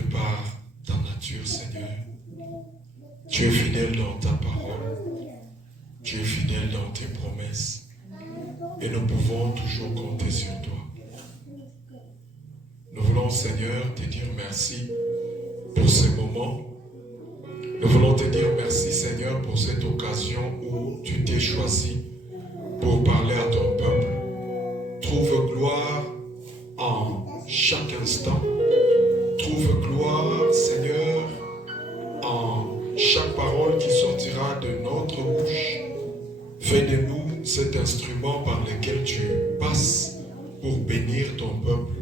de par ta nature, Seigneur. Tu es fidèle dans ta parole. Tu es fidèle dans tes promesses. Et nous pouvons toujours compter sur toi. Nous voulons, Seigneur, te dire merci pour ce moment. Nous voulons te dire merci, Seigneur, pour cette occasion où tu t'es choisi pour parler à ton peuple. Trouve gloire en chaque instant. Trouve gloire, Seigneur, en chaque parole qui sortira de notre bouche. Fais de nous cet instrument par lequel tu passes pour bénir ton peuple,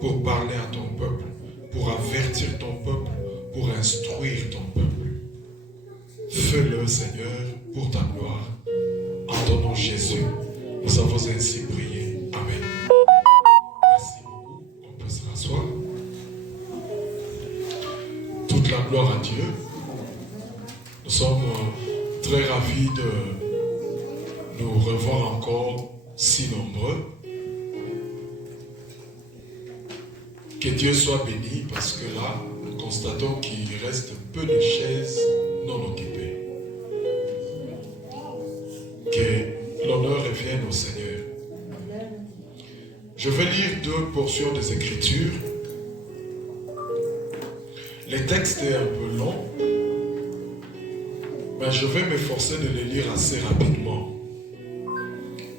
pour parler à ton peuple, pour avertir ton peuple, pour instruire ton peuple. Fais-le, Seigneur, pour ta gloire. En ton nom, Jésus, nous avons ainsi prié. Amen. Merci beaucoup. On peut se rasseoir. Toute la gloire à Dieu. Nous sommes très ravis de nous revoir encore si nombreux. Que Dieu soit béni parce que là, nous constatons qu'il reste peu de chaises non occupées. Que l'honneur revienne au Seigneur. Je vais lire deux portions des Écritures. Le texte est un peu long, mais je vais m'efforcer de les lire assez rapidement.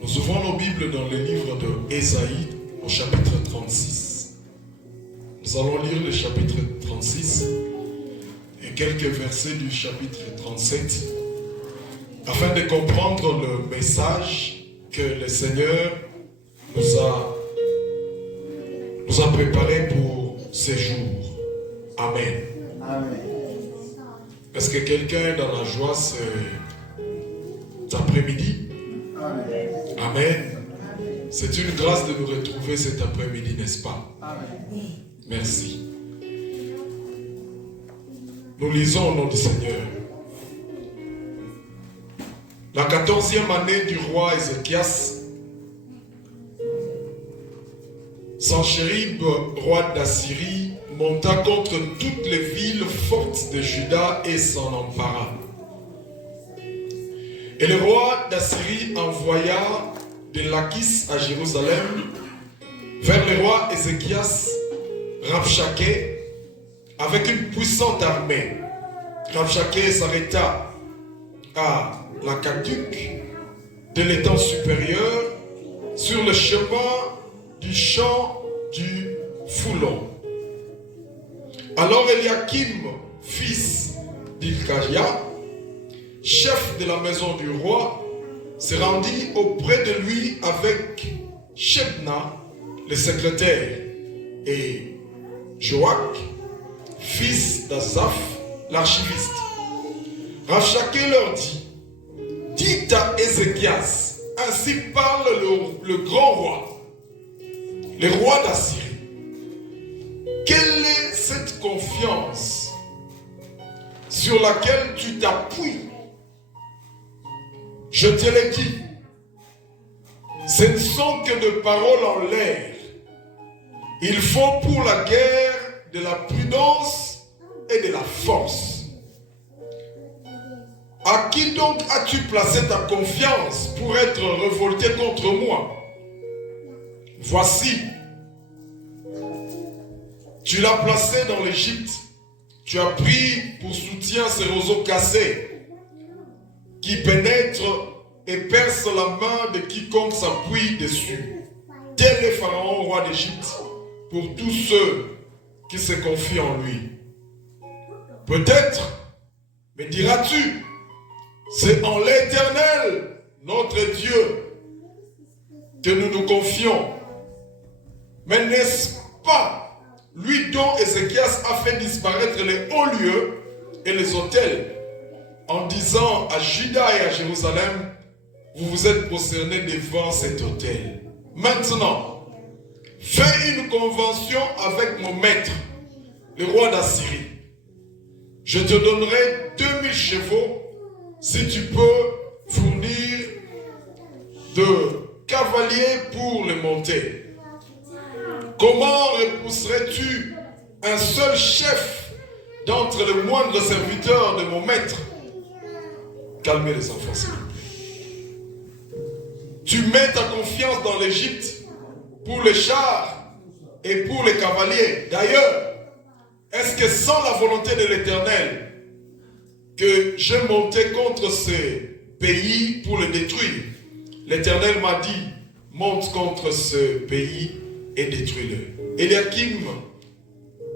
Nous ouvrons nos Bibles dans le livre de Ésaïe au chapitre 36. Nous allons lire le chapitre 36 et quelques versets du chapitre 37 afin de comprendre le message que le Seigneur nous a préparé pour ces jours. Amen. Amen. Est-ce que quelqu'un est dans la joie cet après-midi? Amen. Amen. C'est une grâce de nous retrouver cet après-midi, n'est-ce pas? Amen. Merci. Nous lisons au nom du Seigneur. La 14e année du roi Ézéchias, Sanchérib, roi d'Assyrie, monta contre toutes les villes fortes de Juda et s'en empara. Et le roi d'Assyrie envoya de Lachis à Jérusalem vers le roi Ézéchias, Rabshakeh, avec une puissante armée. Rabshakeh s'arrêta à Lacaduc, de l'étang supérieur, sur le chemin du champ du Foulon. Alors Eliakim, fils d'Ilkaya, chef de la maison du roi, se rendit auprès de lui avec Shebna, le secrétaire, et Joach, fils d'Azaph, l'archiviste. Rabshakeh leur dit: dites à Ézéchias, ainsi parle le grand roi, le roi d'Assyrie. Quelle est cette confiance sur laquelle tu t'appuies? Je te l'ai dit, ce ne sont que de paroles en l'air. Il faut pour la guerre de la prudence et de la force. À qui donc as-tu placé ta confiance pour être révolté contre moi? Voici, tu l'as placé dans l'Égypte. Tu as pris pour soutien ces roseaux cassés qui pénètrent et percent la main de quiconque s'appuie dessus. Tel est Pharaon, roi d'Égypte, pour tous ceux qui se confient en lui. Peut-être, me diras-tu, c'est en l'Éternel, notre Dieu, que nous nous confions. Mais n'est-ce pas lui dont Ézéchias a fait disparaître les hauts lieux et les autels, en disant à Juda et à Jérusalem, vous vous êtes prosternés devant cet autel. Maintenant, fais une convention avec mon maître, le roi d'Assyrie. Je te donnerai 2000 chevaux si tu peux fournir de cavaliers pour les monter. Comment repousserais-tu un seul chef d'entre les moindres serviteurs de mon maître. Calmez les enfants, s'il vous plaît. Tu mets ta confiance dans l'Égypte pour les chars et pour les cavaliers. D'ailleurs, est-ce que sans la volonté de l'Éternel, que j'ai monté contre ces pays pour les détruire? L'Éternel m'a dit, monte contre ce pays et détruis-le. Eliakim,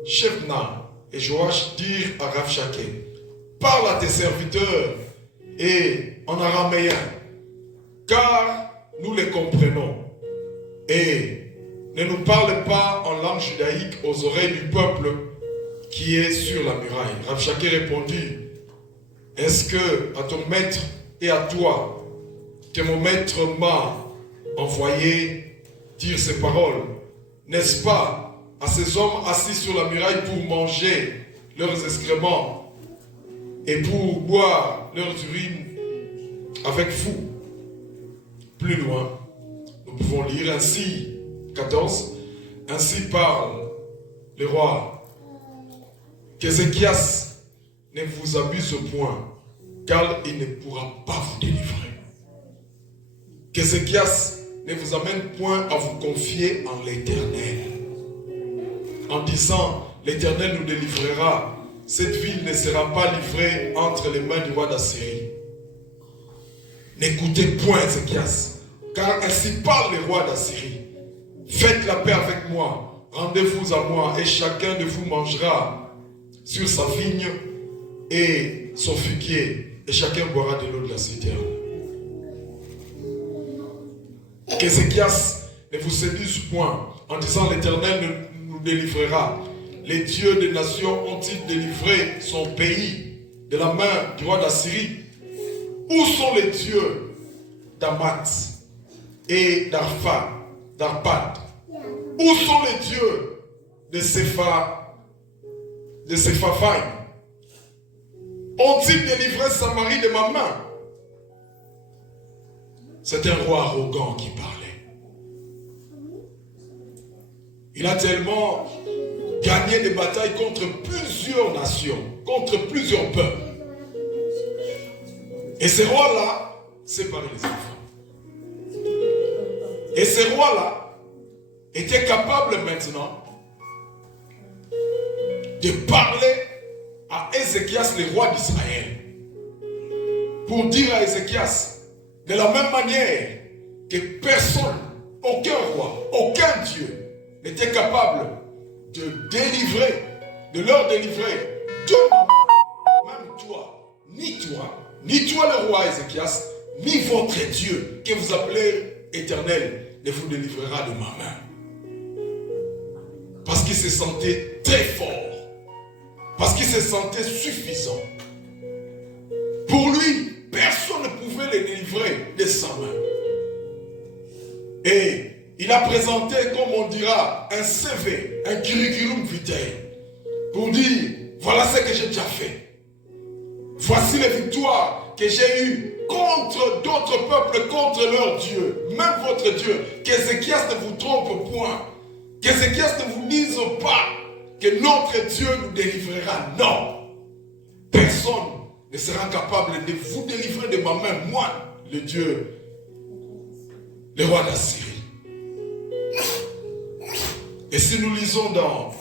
Shebna et Joach dirent à Rabshakeh, parle à tes serviteurs et en araméen, car nous les comprenons. Et ne nous parle pas en langue judaïque aux oreilles du peuple qui est sur la muraille. Rabshakeh répondit, est-ce que à ton maître et à toi, que mon maître m'a envoyé dire ces paroles, n'est-ce pas à ces hommes assis sur la muraille pour manger leurs excréments et pour boire leurs urines avec vous? Plus loin, nous pouvons lire ainsi, 14, ainsi parle le roi, qu'Ézéchias ne vous abuse point, car il ne pourra pas vous délivrer. Qu'Ézéchias ne vous amène point à vous confier en l'Éternel, en disant, l'Éternel nous délivrera, cette ville ne sera pas livrée entre les mains du roi d'Assyrie. N'écoutez point Ézéchias, car ainsi parle le roi d'Assyrie. Faites la paix avec moi, rendez-vous à moi, et chacun de vous mangera sur sa vigne et son figuier, et chacun boira de l'eau de la citerne. Qu'Ézéchias ne vous séduise point, en disant l'Éternel nous délivrera. Les dieux des nations ont-ils délivré son pays de la main du roi d'Assyrie? Où sont les dieux d'Amat et d'Arpad? Où sont les dieux de Sépharvaïm? Ont-ils délivré Samarie de ma main? C'est un roi arrogant qui parlait. Il a tellement gagné des batailles contre plusieurs nations, contre plusieurs peuples. Et ces rois-là séparaient les enfants. Et ces rois-là étaient capables maintenant de parler à Ézéchias, le roi d'Israël, pour dire à Ézéchias, de la même manière que personne, aucun roi, aucun Dieu n'était capable de délivrer, de leur délivrer de même toi, ni toi le roi Ézéchias, ni votre Dieu que vous appelez éternel ne vous délivrera de ma main. Parce qu'il se sentait très fort, parce qu'il se sentait suffisant. Pour lui, personne ne pouvait les délivrer de sa main. Et il a présenté, comme on dira, un CV, un curriculum vitae, pour dire, voilà ce que j'ai déjà fait. Voici les victoires que j'ai eues contre d'autres peuples, contre leur Dieu, même votre Dieu. Qu'Ézéchias ne vous trompe point. Qu'Ézéchias ne vous dise pas que notre Dieu nous délivrera. Non. Personne ne sera capable de vous délivrer de ma main, moi, le Dieu, le roi d'Assyrie. Et si nous lisons dans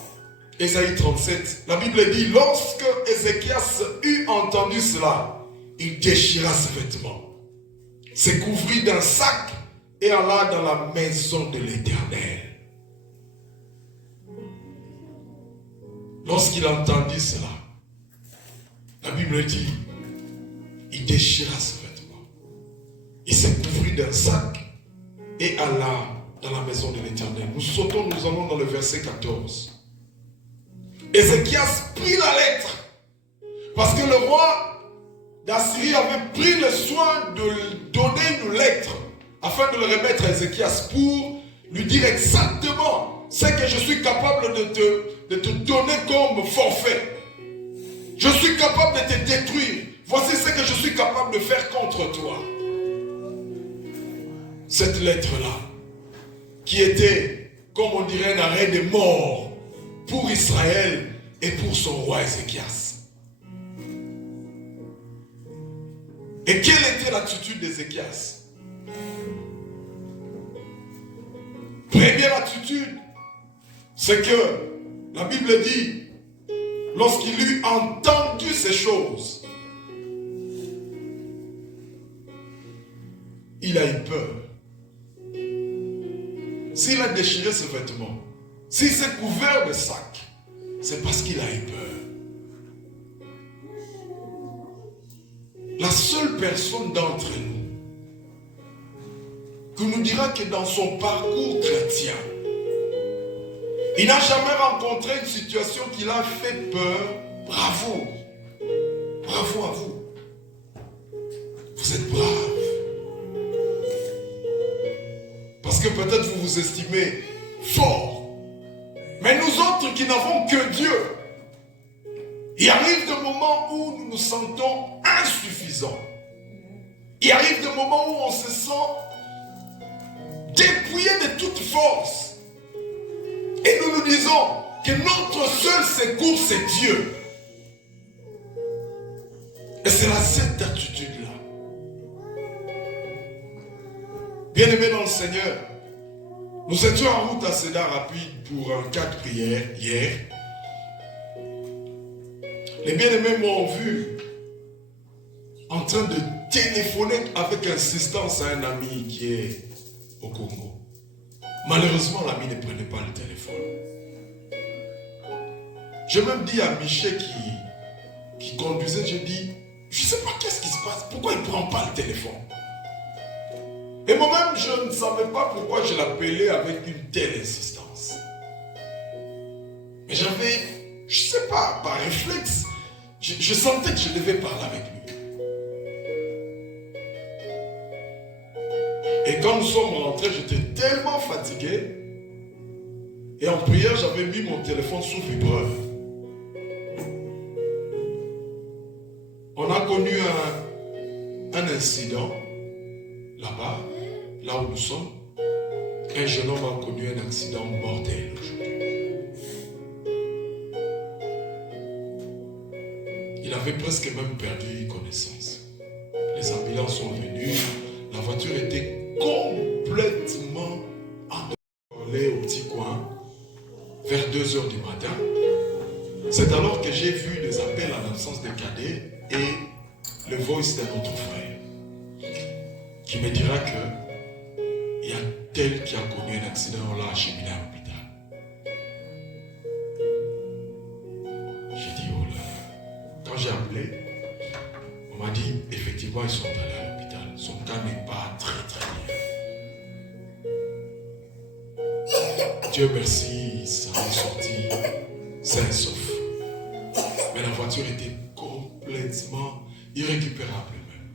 Ésaïe 37, la Bible dit, lorsque Ézéchias eut entendu cela, il déchira ses vêtements, se couvrit d'un sac et alla dans la maison de l'Éternel. Lorsqu'il entendit cela, la Bible dit, il déchira ses vêtements, il se couvrit d'un sac et alla dans la maison de l'Éternel. Nous allons dans le verset 14. Ézéchias prit la lettre, parce que le roi d'Assyrie avait pris le soin de donner une lettre, afin de le remettre à Ézéchias pour lui dire exactement ce que je suis capable de te donner comme forfait. Je suis capable de te détruire. Voici ce que je suis capable de faire contre toi. Cette lettre-là, qui était, comme on dirait, un arrêt de mort pour Israël et pour son roi Ézéchias. Et quelle était l'attitude d'Ézéchias? Première attitude, c'est que la Bible dit, lorsqu'il eut entendu ces choses, il a eu peur. S'il a déchiré ses vêtements, s'il s'est couvert de sacs, c'est parce qu'il a eu peur. La seule personne d'entre nous qui nous dira que dans son parcours chrétien, il n'a jamais rencontré une situation qui l'a fait peur, bravo. Bravo à vous. Vous êtes braves. Parce que peut-être vous vous estimez fort. Mais nous autres qui n'avons que Dieu, il arrive des moments où nous nous sentons insuffisants. Il arrive des moments où on se sent dépouillé de toute force. Et nous nous disons que notre seul secours, c'est Dieu. Et c'est cette attitude-là. Bien-aimés dans le Seigneur, nous étions en route assez rapide pour un cas de prière hier. Les bien-aimés m'ont vu en train de téléphoner avec insistance à un ami qui est au Congo. Malheureusement, l'ami ne prenait pas le téléphone. J'ai même dit à Michel qui conduisait, j'ai dit, je ne sais pas qu'est-ce qui se passe, pourquoi il ne prend pas le téléphone? Et moi-même, je ne savais pas pourquoi je l'appelais avec une telle insistance. Mais j'avais, je ne sais pas, par réflexe, je sentais que je devais parler avec lui. Et quand nous sommes rentrés, j'étais tellement fatigué. Et en prière, j'avais mis mon téléphone sous vibreur. On a connu un incident là-bas, là où nous sommes. Un jeune homme a connu un accident mortel aujourd'hui. Il avait presque même perdu connaissance. Les ambulances sont venues, la voiture était complètement envolée au petit coin vers 2h du matin. C'est alors que j'ai vu les appels en absence de cadet et le voice d'un autre frère qui me dira que il y a tel qui a connu un accident, on l'a acheminé à l'hôpital. J'ai dit oh là là. Quand j'ai appelé, on m'a dit effectivement ils sont allés à l'hôpital. Son cas n'est pas très très bien. Dieu merci, ça est sorti sain et sauf. Mais la voiture était complètement irrécupérable même.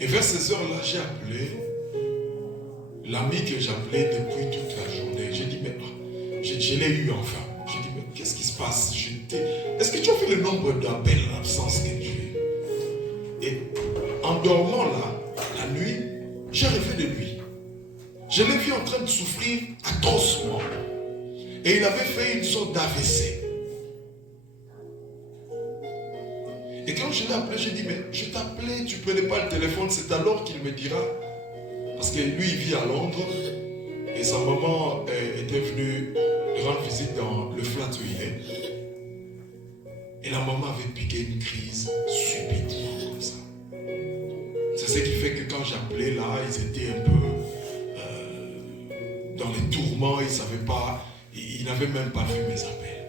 Et vers ces heures-là, j'ai appelé l'ami que j'appelais depuis toute la journée. J'ai dit, mais je l'ai eu enfin. J'ai dit, mais qu'est-ce qui se passe? Est-ce que tu as fait le nombre d'appels en absence que tu es? Et en dormant là, la nuit, j'ai rêvé de lui. Je l'ai vu en train de souffrir atrocement. Et il avait fait une sorte d'AVC. Et quand je l'ai appelé, j'ai dit, mais je t'appelais, tu ne prenais pas le téléphone. C'est alors qu'il me dira, parce que lui, il vit à Londres, et sa maman était venue rendre visite dans le flat où il est. Et la maman avait piqué une crise subitement comme ça. C'est ce qui fait que quand j'appelais là, ils étaient un peu dans les tourments, ils ne savaient pas, ils n'avaient même pas vu mes appels.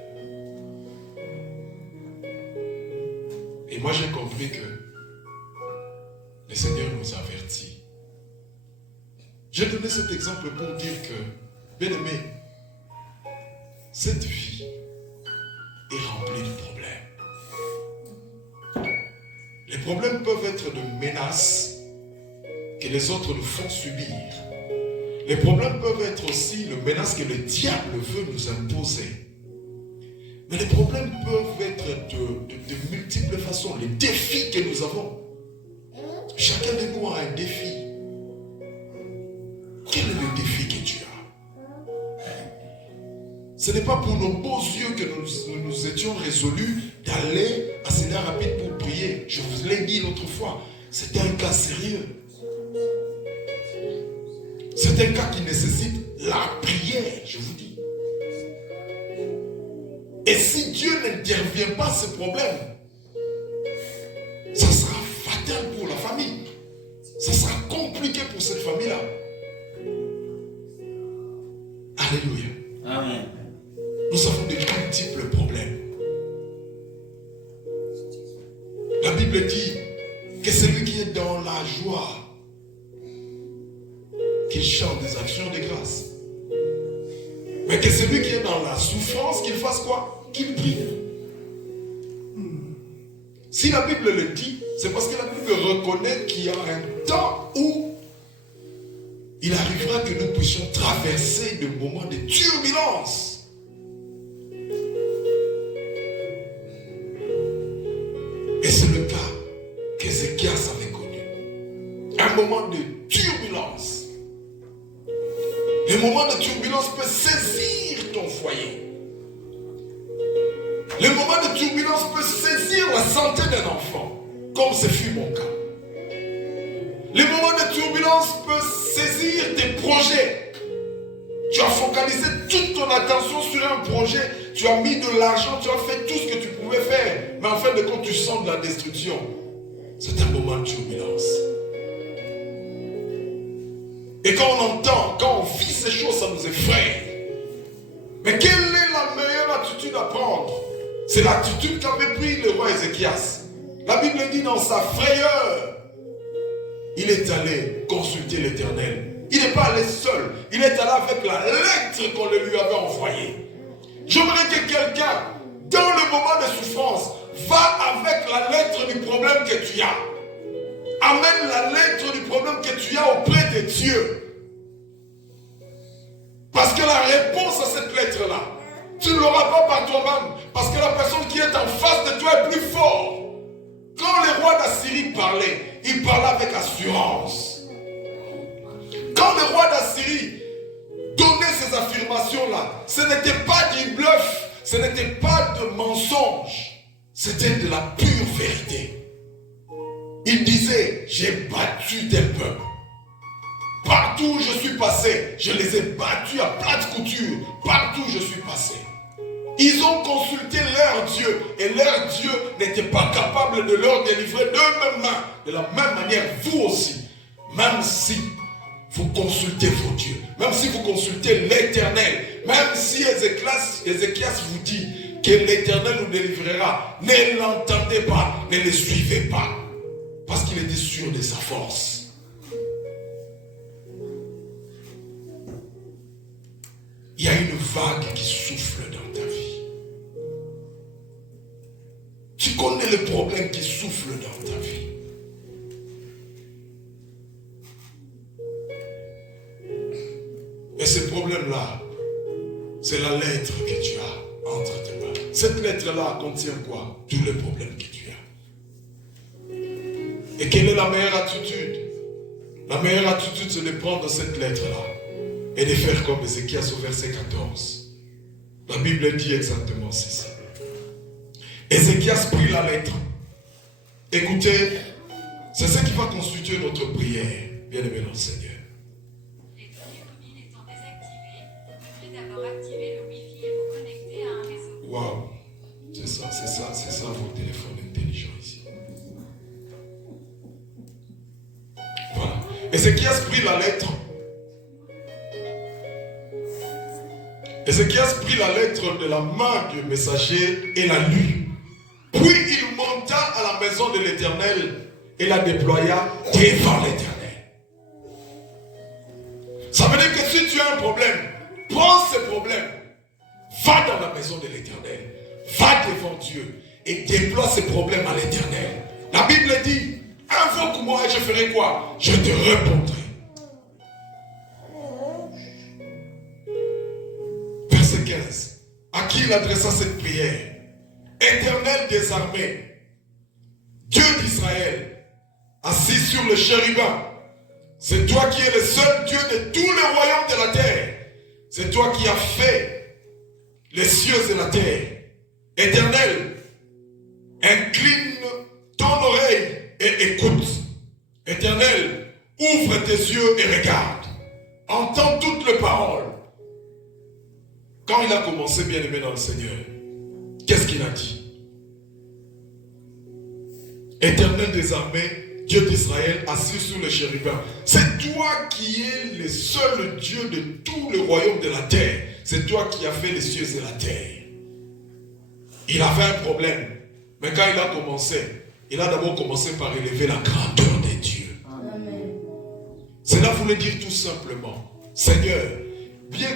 Et moi j'ai compris que le Seigneur nous avertit. J'ai donné cet exemple pour dire que, bien aimé, cette vie est remplie de problèmes. Les problèmes peuvent être de menaces que les autres nous font subir. Les problèmes peuvent être aussi le menace que le diable veut nous imposer. Mais les problèmes peuvent être de multiples façons. Les défis que nous avons. Chacun de nous a un défi. Quel est le défi que tu as? Ce n'est pas pour nos beaux yeux que nous étions résolus d'aller assez rapide pour prier. Je vous l'ai dit l'autre fois, c'était un cas sérieux. C'est un cas qui nécessite la prière, je vous dis. Et si Dieu n'intervient pas à ce problème, ça sera fatal pour la famille. Ça sera compliqué pour cette famille-là. Alléluia. Amen. Nous avons de multiples problèmes. La Bible dit que celui qui est dans la joie, qu'il chante des actions de grâce. Mais que celui qui est dans la souffrance, qu'il fasse quoi? Qu'il prie. Si la Bible le dit, c'est parce que la Bible reconnaît qu'il y a un temps où il arrivera que nous puissions traverser des moments de turbulence. Et c'est le cas qu'Ézéchias avait connu. Un moment de turbulence. Les moments de turbulence peuvent saisir ton foyer. Les moments de turbulence peuvent saisir la santé d'un enfant, comme ce fut mon cas. Les moments de turbulence peuvent saisir tes projets. Tu as focalisé toute ton attention sur un projet, tu as mis de l'argent, tu as fait tout ce que tu pouvais faire, mais en fin de compte, tu sens de la destruction. C'est un moment de turbulence. Et quand on entend, quand on vit ces choses, ça nous effraie. Mais quelle est la meilleure attitude à prendre? C'est l'attitude qu'avait pris le roi Ézéchias. La Bible dit dans sa frayeur, il est allé consulter l'Éternel. Il n'est pas allé seul, il est allé avec la lettre qu'on lui avait envoyée. J'aimerais que quelqu'un, dans le moment de souffrance, va avec la lettre du problème que tu as. Amène la lettre du problème que tu as auprès de Dieu. Parce que la réponse à cette lettre-là, tu ne l'auras pas par toi-même. Parce que la personne qui est en face de toi est plus forte. Quand le roi d'Assyrie parlait, il parlait avec assurance. Quand le roi d'Assyrie donnait ces affirmations-là, ce n'était pas du bluff, ce n'était pas de mensonge, c'était de la pure vérité. Il disait, j'ai battu tel peuple. Partout où je suis passé, je les ai battus à plate couture. Partout où je suis passé. Ils ont consulté leur Dieu et leur Dieu n'était pas capable de leur délivrer de même main. De la même manière, vous aussi, même si vous consultez vos dieux, même si vous consultez l'Éternel, même si Ézéchias vous dit que l'Éternel nous délivrera, ne l'entendez pas, ne le suivez pas, parce qu'il était sûr de sa force. Il y a une vague qui souffle dans ta vie. Tu connais le problème qui souffle dans ta vie. Et ce problème-là, c'est la lettre que tu as entre tes mains. Cette lettre-là contient quoi? Tous les problèmes que tu as. Et quelle est la meilleure attitude? La meilleure attitude, c'est de prendre cette lettre-là et de faire comme Ézéchias au verset 14. La Bible dit exactement ceci. Ézéchias prit la lettre. Écoutez, c'est ce qui va constituer notre prière, bien-aimé dans le Seigneur. Les données mobiles étant désactivées, vous devrez d'abord activer le Wi-Fi et vous connecter à un réseau. Waouh, c'est ça vos téléphones intelligents ici. Voilà. Ézéchias prit la lettre. Ézéchias prit la lettre de la main du messager et la lut. Puis il monta à la maison de l'Éternel et la déploya devant l'Éternel. Ça veut dire que si tu as un problème, prends ce problème, va dans la maison de l'Éternel, va devant Dieu et déploie ce problème à l'Éternel. La Bible dit, invoque-moi et je ferai quoi? Je te répondrai. Verset 15. À qui il adressa cette prière? Éternel des armées, Dieu d'Israël, assis sur le chérubin, c'est toi qui es le seul Dieu de tous les royaumes de la terre. C'est toi qui as fait les cieux et la terre. Éternel, incline ton oreille et écoute. Éternel, ouvre tes yeux et regarde. Entends toutes les paroles. Quand il a commencé, bien aimé dans le Seigneur, qu'est-ce qu'il a dit? Éternel des armées, Dieu d'Israël, assis sur le chérubin. C'est toi qui es le seul Dieu de tout le royaume de la terre. C'est toi qui as fait les cieux et la terre. Il avait un problème. Mais quand il a commencé, il a d'abord commencé par élever la grandeur de Dieu. Amen. Cela voulait dire tout simplement, Seigneur,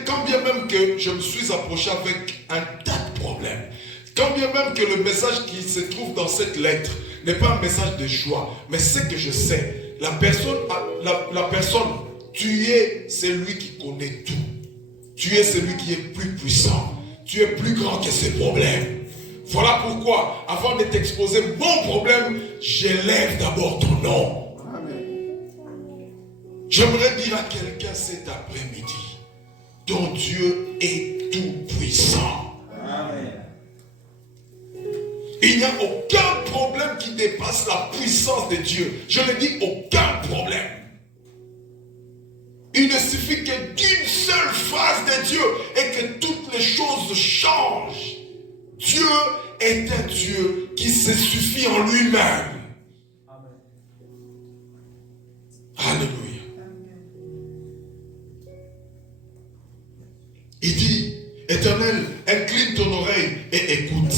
quand bien même que je me suis approché avec un tas de problèmes, quand bien même que le message qui se trouve dans cette lettre n'est pas un message de joie, mais c'est que je sais, la personne, tu es celui qui connaît tout. Tu es celui qui est plus puissant. Tu es plus grand que ces problèmes. Voilà pourquoi, avant de t'exposer mon problème, j'élève d'abord ton nom. Amen. J'aimerais dire à quelqu'un cet après-midi, ton Dieu est tout puissant. Amen. Il n'y a aucun problème qui dépasse la puissance de Dieu. Je le dis, aucun problème. Il ne suffit que d'une seule phrase de Dieu et que toutes les choses changent. Dieu est un Dieu qui se suffit en lui-même. Amen. Alléluia. Il dit, Éternel, incline ton oreille et écoute.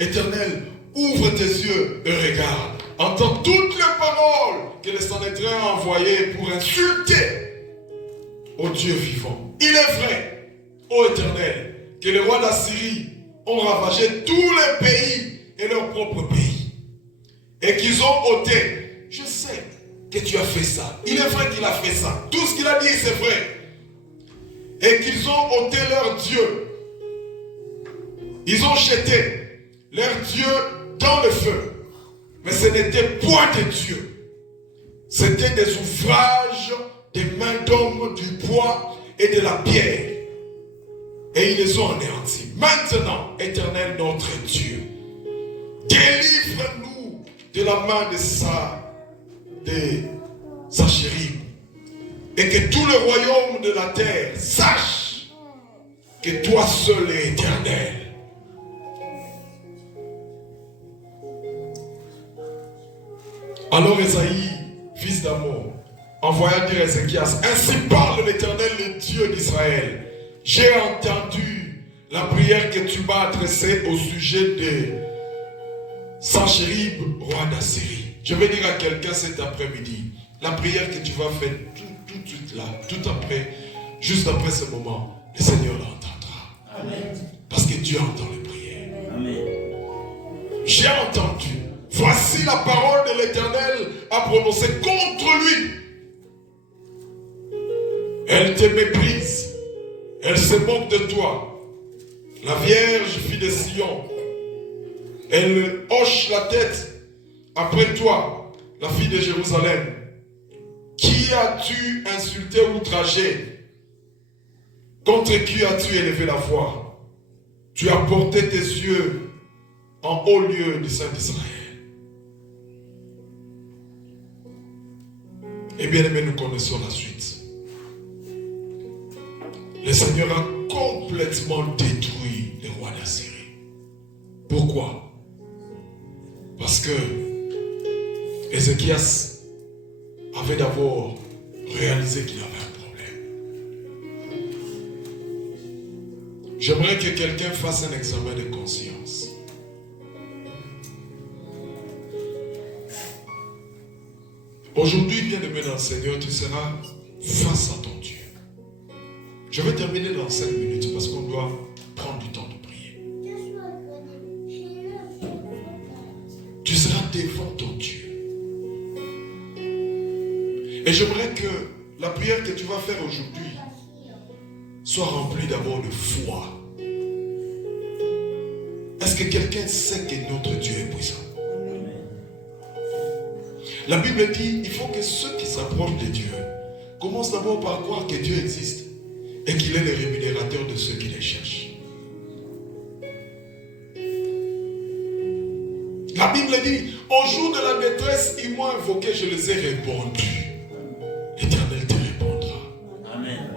Éternel, ouvre tes yeux et regarde. Entends toutes les paroles que le Sanhédrin a envoyées pour insulter au Dieu vivant. Il est vrai, ô Éternel, que les rois d'Assyrie ont ravagé tous les pays et leur propre pays. Et qu'ils ont ôté. Je sais que tu as fait ça. Il est vrai qu'il a fait ça. Tout ce qu'il a dit, c'est vrai. Et qu'ils ont ôté leur Dieu. Ils ont jeté leur Dieu dans le feu. Mais ce n'était point des dieux. C'était des ouvrages des mains d'hommes, du bois et de la pierre. Et ils les ont anéantis. Maintenant, Éternel notre Dieu, délivre-nous de la main de Sachérib. Et que tout le royaume de la terre sache que toi seul es éternel. Alors Esaïe, fils d'Amon, envoya dire à Ézéchias, ainsi parle l'Éternel, le Dieu d'Israël. J'ai entendu la prière que tu m'as adressée au sujet de Sanchérib, roi d'Assyrie. Je vais dire à quelqu'un cet après-midi, la prière que tu vas faire tout de suite là, tout après, juste après ce moment, le Seigneur l'entendra. Amen. Parce que Dieu entend les prières. Amen. J'ai entendu. Voici la parole de l'Éternel à prononcer contre lui. Elle te méprise. Elle se moque de toi. La Vierge, fille de Sion, elle hoche la tête après toi, la fille de Jérusalem. Qui as-tu insulté ou outragé? Contre qui as-tu élevé la voix? Tu as porté tes yeux en haut lieu du Saint d'Israël. Et bien aimé, nous connaissons la suite. Le Seigneur a complètement détruit les rois d'Assyrie. Pourquoi? Parce que Ézéchias avait d'abord réalisé qu'il avait un problème. J'aimerais que quelqu'un fasse un examen de conscience. Aujourd'hui, bien aimé dans le Seigneur, tu seras face à ton Dieu. Je vais terminer dans 5 minutes parce qu'on doit prendre du temps de prier. Tu seras devant ton Dieu. Et j'aimerais que la prière que tu vas faire aujourd'hui soit remplie d'abord de foi. Est-ce que quelqu'un sait que notre Dieu est puissant? La Bible dit, il faut que ceux qui s'approchent de Dieu commencent d'abord par croire que Dieu existe et qu'il est le rémunérateur de ceux qui les cherchent. La Bible dit, au jour de la détresse, ils m'ont invoqué, je les ai répondu. L'Éternel te répondra. Amen.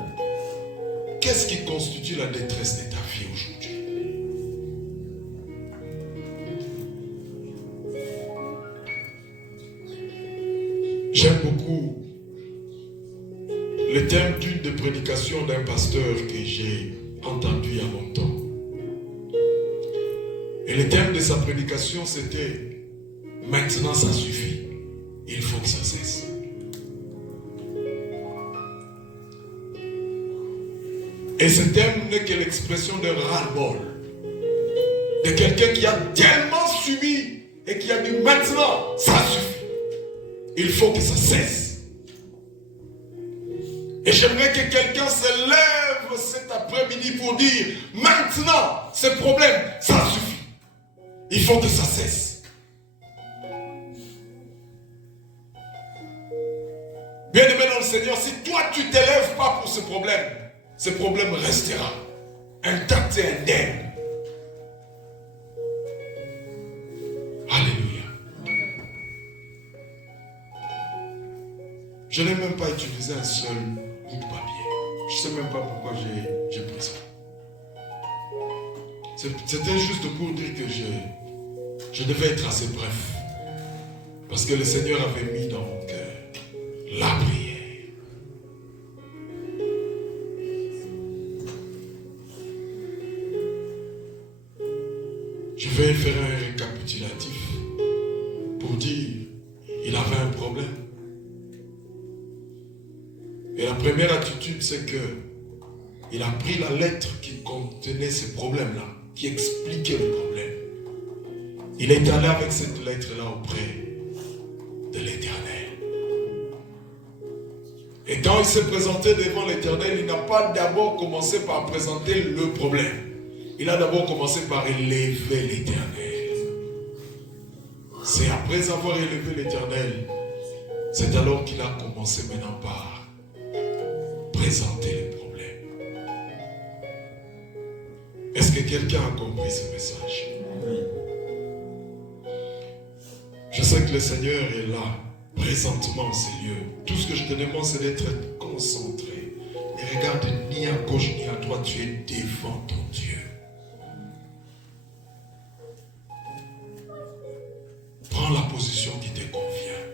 Qu'est-ce qui constitue la détresse de ta vie aujourd'hui? J'aime beaucoup le thème d'une des prédications d'un pasteur que j'ai entendu il y a longtemps. Et le thème de sa prédication, c'était « Maintenant ça suffit, il faut que ça cesse ». Et ce thème n'est que l'expression d'un ras-le-bol, de quelqu'un qui a tellement subi et qui a dit « Maintenant ça suffit, il faut que ça cesse ». Et j'aimerais que quelqu'un se lève cet après-midi pour dire « Maintenant, ce problème, ça suffit. Il faut que ça cesse. » Bien-aimé dans le Seigneur, si toi tu ne t'élèves pas pour ce problème restera intact et indemne. Alléluia. Je n'ai même pas utilisé un seul bout de papier. Je ne sais même pas pourquoi j'ai pris ça. C'était juste pour dire que je devais être assez bref. Parce que le Seigneur avait mis dans mon cœur la prière. Je vais faire un récapitulatif pour dire il avait un problème. Et la première attitude, c'est que il a pris la lettre qui contenait ce problème-là, qui expliquait le problème. Il est allé avec cette lettre-là auprès de l'Éternel. Et quand il s'est présenté devant l'Éternel, il n'a pas d'abord commencé par présenter le problème. Il a d'abord commencé par élever l'Éternel. C'est après avoir élevé l'Éternel, c'est alors qu'il a commencé maintenant par présenter le problème. Est-ce que quelqu'un a compris ce message? Je sais que le Seigneur est là, présentement en ces lieux. Tout ce que je te demande, c'est d'être concentré. Ne regarde ni à gauche ni à droite, tu es devant ton Dieu. Prends la position qui te convient.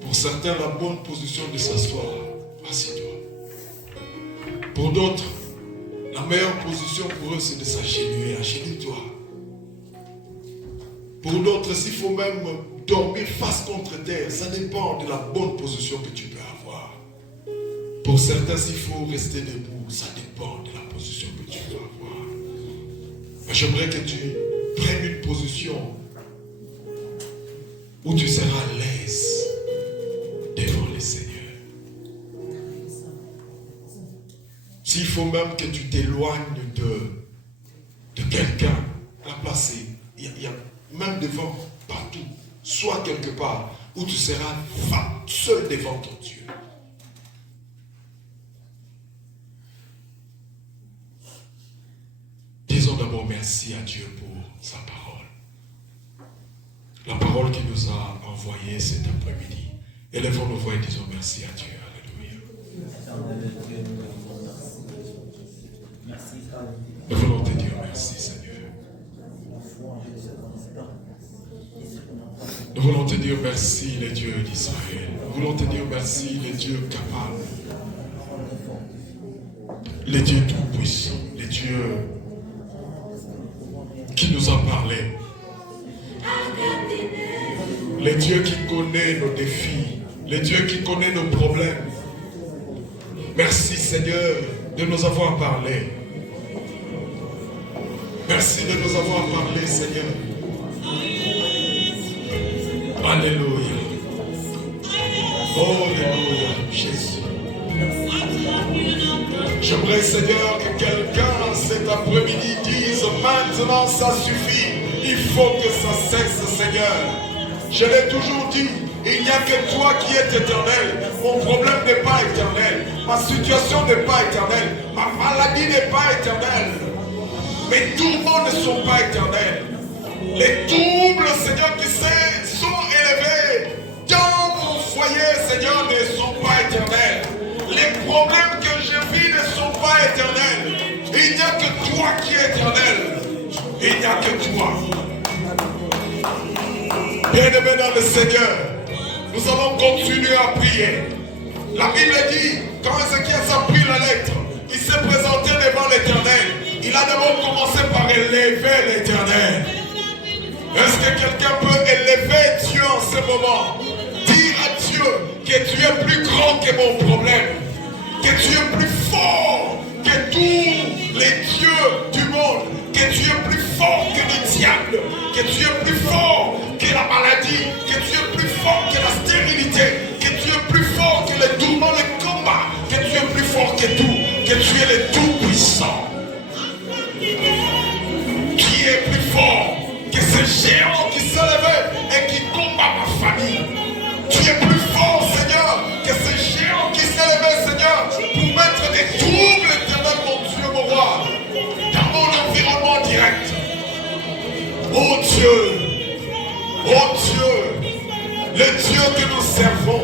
Pour certains, la bonne position de s'asseoir, assis-toi. Pour d'autres, la meilleure position pour eux, c'est de s'agenouiller. Agenouille-toi. Pour d'autres, s'il faut même dormir face contre terre, ça dépend de la bonne position que tu peux avoir. Pour certains, s'il faut rester debout, ça dépend de la position que tu peux avoir. Mais j'aimerais que tu prennes une position où tu seras à l'aise devant le Seigneur. S'il faut même que tu t'éloignes de quelqu'un, la place, il y a même devant, partout, soit quelque part où tu seras seul devant ton Dieu. Disons d'abord merci à Dieu pour sa parole. La parole qu'il nous a envoyée cet après-midi. Élevons nos voix et disons merci à Dieu. Alléluia. Nous voulons te dire merci, Seigneur. Nous voulons te dire merci, les dieux d'Israël. Nous voulons te dire merci, les dieux capables. Les dieux tout-puissants. Les dieux qui nous ont parlé. Les dieux qui connaissent nos défis. Les dieux qui connaissent nos problèmes. Merci, Seigneur, de nous avoir parlé. Merci de nous avoir parlé, Seigneur. Alléluia. Oh, alléluia, Jésus. J'aimerais, Seigneur, que quelqu'un cet après-midi dise maintenant ça suffit. Il faut que ça cesse, Seigneur. Je l'ai toujours dit, il n'y a que toi qui es éternel. Mon problème n'est pas éternel. Ma situation n'est pas éternelle. Ma maladie n'est pas éternelle. Mes tourments ne sont pas éternels. Les troubles, Seigneur, qui sont élevés dans mon foyer, Seigneur, ne sont pas éternels. Les problèmes que je vis ne sont pas éternels. Il n'y a que toi qui es éternel. Il n'y a que toi. Bien-aimés dans le Seigneur, nous allons continuer à prier. La Bible dit, quand Ézéchias a pris la lettre, il s'est présenté devant l'Éternel. Il a d'abord commencé par élever l'Éternel. Est-ce que quelqu'un peut élever Dieu en ce moment? Dire à Dieu que tu es plus grand que mon problème, que tu es plus fort que tous les dieux du monde, que tu es plus fort que le diable, que tu es plus fort que la maladie, que tu es plus fort que la stérilité, que tu es plus fort que les tourments, le combat, que tu es plus fort que tout, que tu es le tout-puissant, qui est plus fort que ce géant qui s'est levé et qui combat ma famille. Tu es plus fort, Seigneur, que ce géant qui s'est levé, Seigneur, pour mettre des troubles éternels, mon Dieu, mon roi, dans mon environnement direct. Oh Dieu, le Dieu que nous servons,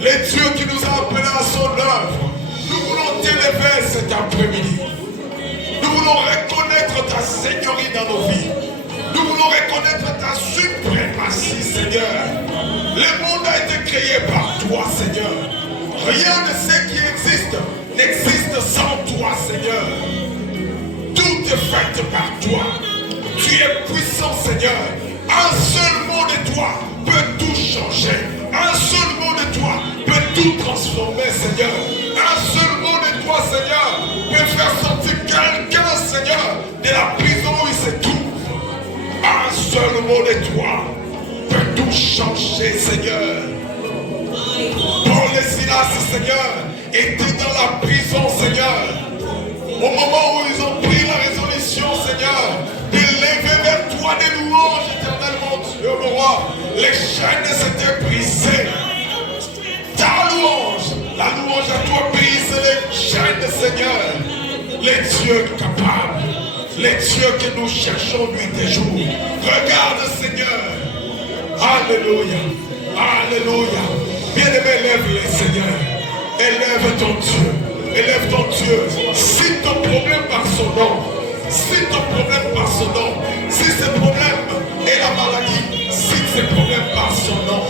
le Dieu qui nous a appelés à son œuvre, nous voulons t'élever cet après-midi. Nous voulons reconnaître ta seigneurie dans nos vies. Nous voulons reconnaître ta suprématie, Seigneur. Le monde a été créé par toi, Seigneur. Rien de ce qui existe n'existe sans toi, Seigneur. Tout est fait par toi. Tu es puissant, Seigneur. Un seul mot de toi peut tout changer. Un seul mot de toi peut tout transformer, Seigneur. Un seul mot de toi, Seigneur, peut faire sortir quelqu'un, Seigneur, de la prison où il se trouve. Un seul mot de toi peut tout changer, Seigneur. Paul et Silas, Seigneur, étaient dans la prison, Seigneur. Au moment où ils ont pris la résolution, Seigneur, d'élever vers toi des louanges éternellement, Dieu, mon roi, les chaînes s'étaient brisées. Ta louange, la louange à toi brise les chaînes, Seigneur. Les dieux capables, les dieux que nous cherchons nuit et jour. Regarde, Seigneur. Alléluia. Alléluia. Bien-aimé, lève-les, Seigneur. Élève ton Dieu. Élève ton Dieu. Si ton problème par son nom, si ton problème par son nom, si ce problème est la maladie, si ce problème par son nom,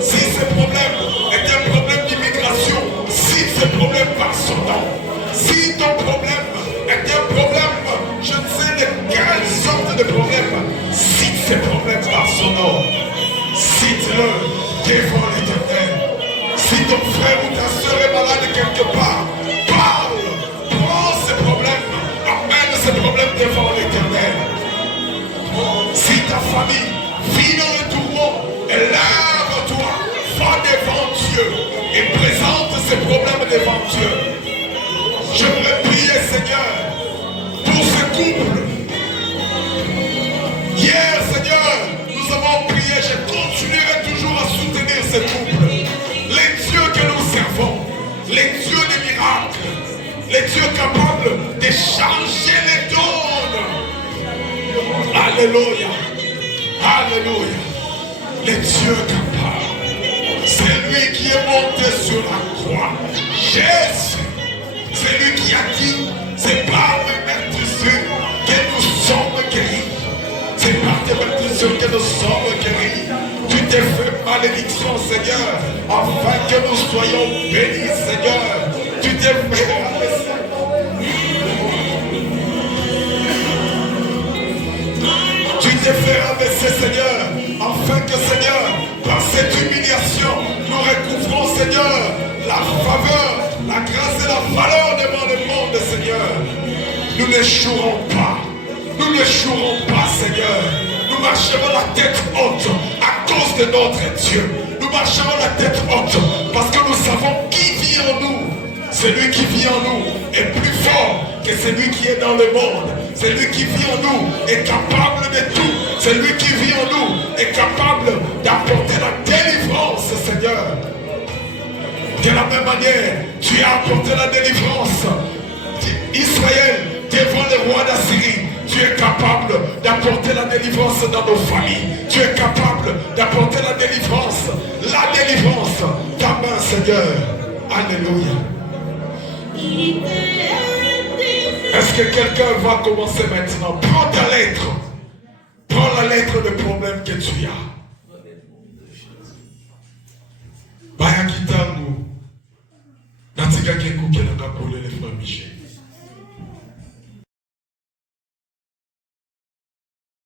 si ce problème est un problème d'immigration, si ce problème par son nom, si ton problème est un problème, je ne sais de quelle sorte de problème, si ce problème par son nom, cite-le devant l'Éternel. Si ton frère ou ta soeur est malade quelque part, parle, prends ce problème, amène ce problème devant l'Éternel. Si ta famille vit dans le tourment, élève-toi, va devant Dieu et présente ce problème devant Dieu. J'aimerais prier, Seigneur, pour ce couple. Hier, Seigneur, nous avons prié, je continuerai toujours à soutenir ce couple. Les dieux que nous servons, les dieux des miracles, les dieux capables de changer les donnes. Alléluia. Alléluia. Les dieux capables. C'est lui qui est monté sur la croix. Jésus. C'est lui qui a dit, c'est par mes meurtrissures que nous sommes guéris. C'est par tes meurtrissures que nous sommes guéris. Tu t'es fait malédiction, Seigneur, afin que nous soyons bénis, Seigneur. Tu t'es fait rabaisser. Tu t'es fait rabaisser, Seigneur, afin que, Seigneur, par cette humiliation, nous recouvrons, Seigneur, la faveur, la grâce et la valeur devant le monde, Seigneur. Nous n'échouerons pas. Nous n'échouerons pas, Seigneur. Nous marcherons la tête haute à cause de notre Dieu. Nous marcherons la tête haute parce que nous savons qui vit en nous. Celui qui vit en nous est plus fort que celui qui est dans le monde. Celui qui vit en nous est capable de tout. Celui qui vit en nous est capable d'apporter la délivrance, Seigneur. De la même manière, tu as apporté la délivrance d'Israël devant le roi d'Assyrie. Tu es capable d'apporter la délivrance délivrance dans nos familles. Tu es capable d'apporter la délivrance. La délivrance. Ta main, Seigneur. Alléluia. Est-ce que quelqu'un va commencer maintenant? Prends ta lettre. Prends la lettre de problème que tu as. Bayakitangu. Natika kengu kenanga kule le frère Michel.